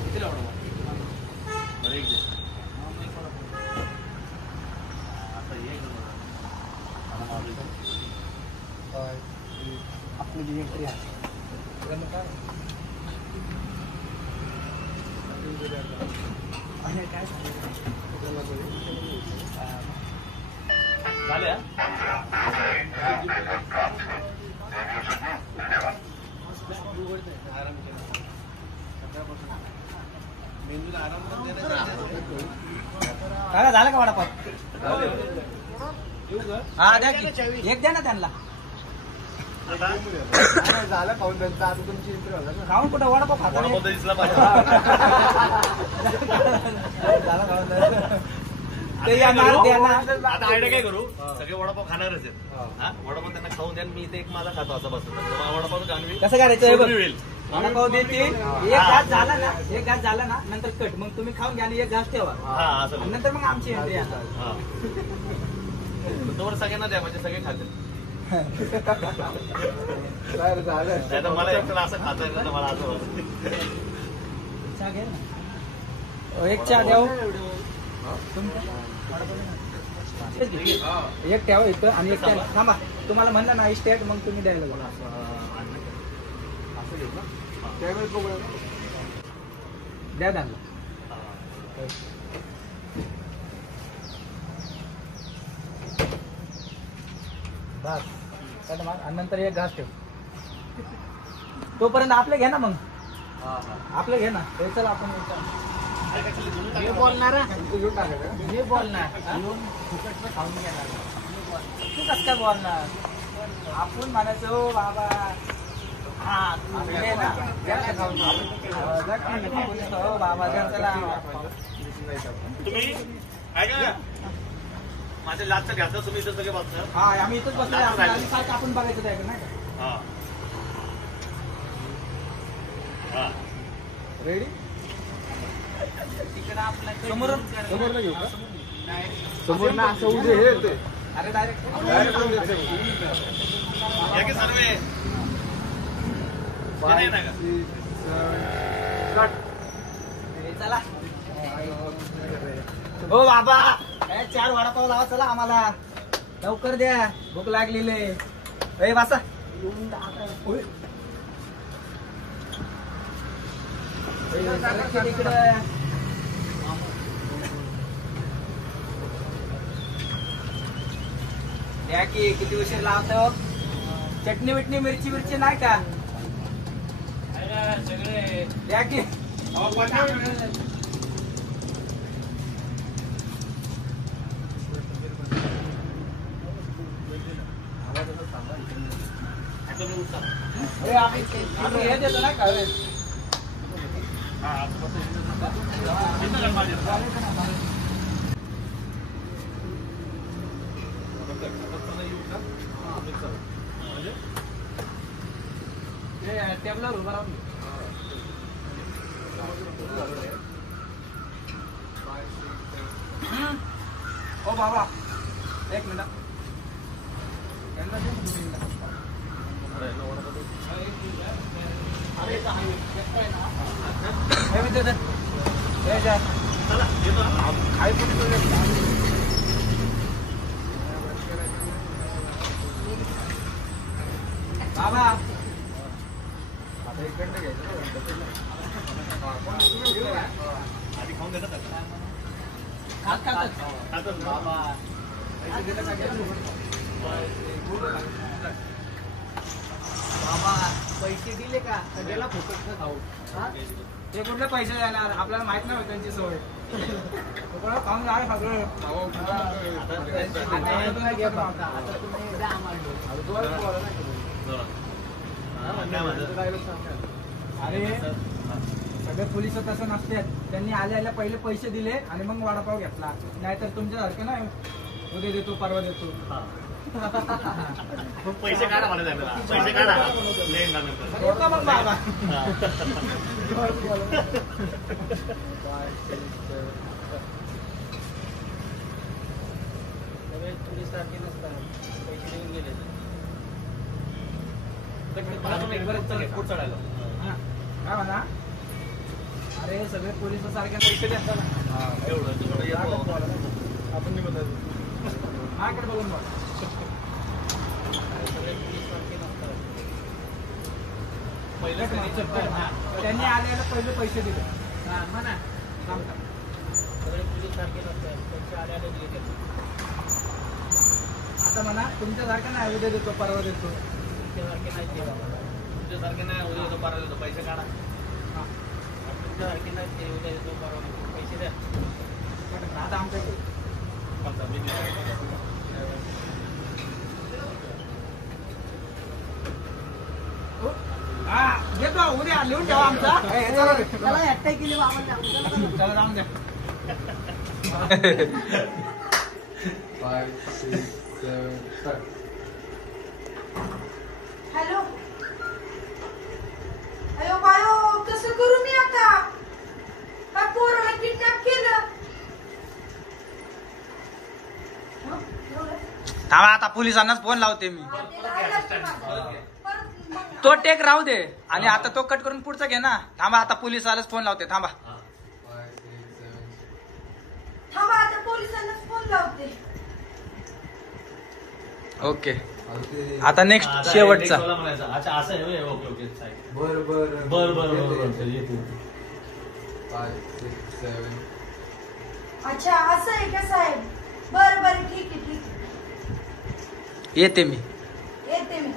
किती लावणार बरं एक दे आता ये आपली जी एंट्री आहे काय झाल्या काय झालं का वडापाव हा द्या की एक द्या ना त्यांना झालं खाऊन त्यांचा आता तुमची खाऊन कुठं वडापाव खाता दिसला पाहिजे झालं खाऊन आता आयडिया काय करू सगळे वडापाव खाणारच आहेत वडापाव त्यांना खाऊन द्या मी इथे एक माझा खातो असं बसतो वडापाव कसं करायचं वडापाव देते एक घास झाला ना एक घास झाला ना नंतर कट मग तुम्ही खाऊन घ्या आणि एक घास ठेवा नंतर मग आमची एंट्री येणार तोवर सगळ्यांना द्या म्हणजे सगळे खातील झालं मला एक असं खाता येतं ना मला असं चहा घ्या ना एक चहा द्या एक ठेवा इथं आणि एक थांबा तुम्हाला म्हणलं ना स्टेट मग तुम्ही द्यायला बोला द्या त्यांना बस आणि नंतर एक घास ठेव तोपर्यंत आपले घे ना मग आपले घे ना चला आपण हे बोलणार हे बोलणार खाऊन घेणार तू कसं काय बोलणार आपण म्हणायचं बाबा बाबा चला तुम्ही ऐका माझ्या लाटचं घ्यायचं तुम्ही इथं सगळे बघता हा आम्ही इथंच बसलो आपण बघायचं नाही का रेडी तिकडे आपला समोर घेऊ का समोर ना असं उभे हे अरे डायरेक्ट सर्वे चला हो बाबा 4 वडापाव लावा चला आम्हाला लवकर द्या भूक लागलेली आहे वासा द्या की किती उशीर लावतो चटणी बिटणी मिरची मिरची नाही का सगळे द्या की आम्ही हे देतो ना का टेबलवर उभा राहून ओ बाबा एक मिनिट बाबा आता इकडनं घ्यायचं आधी खाऊन देतात बाबा बाबा पैसे दिले का त्याला फुकट खाऊ ते कुठले पैसे देणार आपल्याला माहित नाही होत त्यांची सवय खाऊन जाणार सगळं अरे सगळे पोलिस तसं नसतात त्यांनी आल्या पहिले पैसे दिले आणि मग वडापाव घेतला नाहीतर तुमच्यासारखं नाही उद्या देतो परवा देतो पैसे काढा मला पैसे काढा मग बाबा पोलीस सारखे नसतात पैसे देऊन गेले एक बरेच पुढ चढायला काय म्हणा? अरे सगळे पोलिस सारखे पैसे देतात ना. एवढं तुकडं येतो. आपण नाही बोलायचं. माझ्याकडे बघून बघ. सगळे पोलीस सारखे नसतात. पहिले त्यांनी आल्याला पहिले पैसे दिले. हा म्हणा सगळे पोलीस सारखे नसतात. पैसे आल्याला दिले. आता म्हणा तुमच्यासारखं नाही, उद्या देतो परवा देतो. तुमच्यासारखे नाही ते बाबा. तुमच्यासारखे नाही उद्या देतो परवा देतो पैसे काढा. तुमच्यासारखे नाही ते उद्या देतो परवा देतो पैसे द्या. आता आमच्याकडे घेतो उद्या लिहून ठेवा आमचा. चला जाऊन द्या. 5, 6, 7, 8. हॅलो अयो बायो कसं करू मी आता? काय पोराला किडनॅप केलं? हं? एवढं? थांबा आता पोलिसांनाच फोन लावते मी. हा, ते राहिलंच ते माझं. परत मग- तो टेक राहू दे आणि आता तो कट करून पुढचा घे ना. थांबा आता पोलिसालाच फोन लावते. थांबा 5, 6, 7. थांबा आता पोलिसांनाच फोन लावते. ओके. ते- आता नेक्स्ट शेवटचा. अच्छा असं आहे होय. ओके ओके चालेल. बरं बरं बर बर बर चल येते. 5, 6, 7. अच्छा असं आहे का साहेब? बरं बरं ठीक आहे ठीक आहे. येते मी. येते मी.